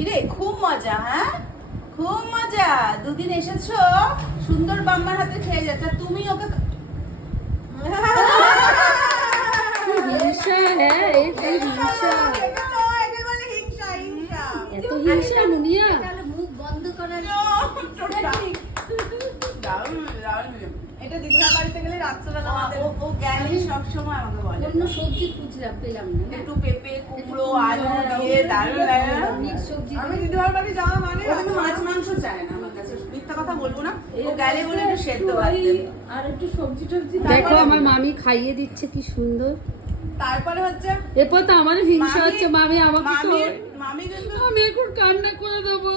কিরে খুব মজা, হ্যাঁ খুব মজা। দুদিন এসেছো, সুন্দর বাম্মার হাতে খেয়ে যাচ্ছে, আর তুমি ওকে হিংসা, হ্যাঁ এই হিংসা, এত হিংসা মুনিয়া। মুখ বন্ধ করার এটা দিদিমার বাড়িতে গেলে রাত্রেবেলা ও জ্ঞানী সবসময় আমাকে বলে অন্য সবজি খুঁজলাম, পেলাম না। একটু পেঁপে কুমড়ো আলু দিয়ে দারুণ লাগে না? সবজি আমি দিদিমার বাড়ি যাওয়া মানে ও কিন্তু মাছ মাংস চায় না আমার কাছে, মিথ্যা কথা বলবো না। ও গেলে বলে একটু সেদ্ধ ভাত দেবে। আর একটু সবজি টবজি। দেখো আমার মামি খাইয়ে দিচ্ছে কি সুন্দর। তারপরে হচ্ছে এরপর তো আমার হিংসা হচ্ছে, মামি আমাকে তো, মামি কিন্তু আমি এখন কান্না করে দেবো।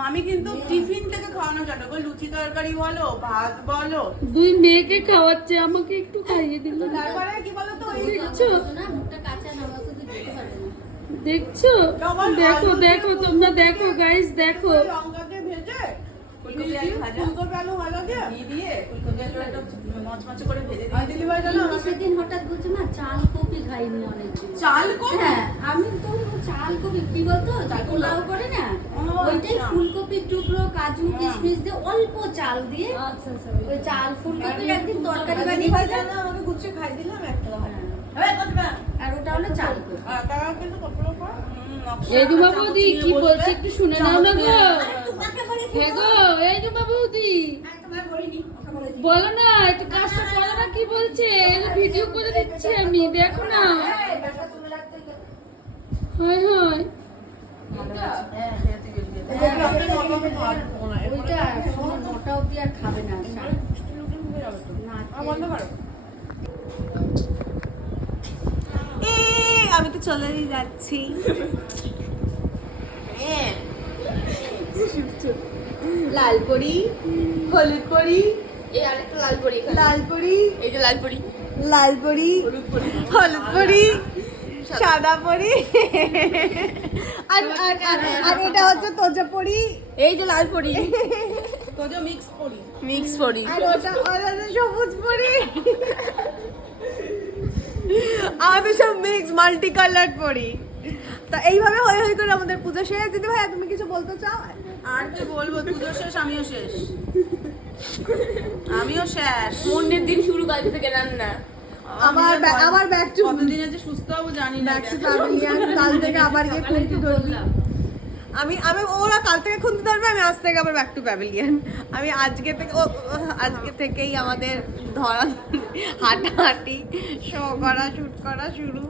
মামি কিন্তু টিফিন থেকে খাওয়ানো যাবে, ওই লুচি তরকারি বলো ভাত বলো। দুই মেয়েকে খাওয়াচ্ছে, আমাকে একটু খাইয়ে দিল। তারপরে কি বলতো ওই দেখছো দেখছো, দেখো দেখো তোমরা দেখো গাইস, দেখো লঙ্কাকে ভেজে ফুলকপি আলু ভাজা ফুলকপি আলু ভাজা দিয়ে ঘি দিয়ে ফুলকপি আলু একটু মচমচে করে ভেজে আর দিয়ে দিদিভাই জানো কিন্তু সেদিন হঠাৎ বলছে না চাল কপি খাইনি অনেকদিন। চাল কপি? হ্যাঁ আমি তো চাল কপি কি বলতো, পোলাও করে না ওইটাই আচ্ছা। ফুলকপির টুকরো কাজু কিশমিশ দিয়ে অল্প চাল দিয়ে, ওই চাল ফুলকপির একদিন তরকারি দিদিভাই বানিয়েছিলাম। জানো আমাকে গুছিয়ে খাই দিলাম একটা আর ওটা হলো চাল কপি। তারা কিন্তু কপড় পর এই রুমা বৌদি কি বলছে একটু শুনে নাও না গো। হ্যাঁ গো এই রুমা বৌদি বলো না, একটু কাজটা করো না, কি বলছে ভিডিও করে দিচ্ছি আমি, দেখো না। হয় হয় ওইটা শোনো, 9টা অবধি আর খাবে না। বন্ধ করো। আমি তো চলেই যাচ্ছি। লাল পরি, হলুদ পরি, এই আরেকটা লাল পরি এখানে। লাল পরি, এই যে লাল পরি, লাল পরি, হলুদ পরি, হলুদ পরি, সাদা পরি, আর আর আর- আর এটা হচ্ছে তোজা পরি, এই যে লাল পরি, তোজা মিক্স পরি, মিক্স পরি। আর ওটা হচ্ছে সবুজ পরি। আমাদের সব মিক্স মাল্টি কালার পরি। তা এইভাবে হই হই করে আমাদের পূজা শেষ। দিদি ভাই তুমি কিছু বলতে চাও? আর কি বলবো, পুজো শেষ, আমিও শেষ, আমিও শেষ। মন্ডের দিন শুরু, কালকে থেকে রান্না। আবার ব্যাক টু কতদিনে যে সুস্থ হবো জানি না। ব্যাক টু প্যাভিলিয়ন, কাল থেকে আবার গিয়ে খুঁটি ধরবি। আমি ওরা কাল থেকে খুঁটি ধরবে, আমি আজ থেকে আবার ব্যাক টু প্যাভিলিয়ন। আমি আজকে থেকেই আমাদের ধরা হাঁটাহাঁটি, শো করা, শুট করা শুরু।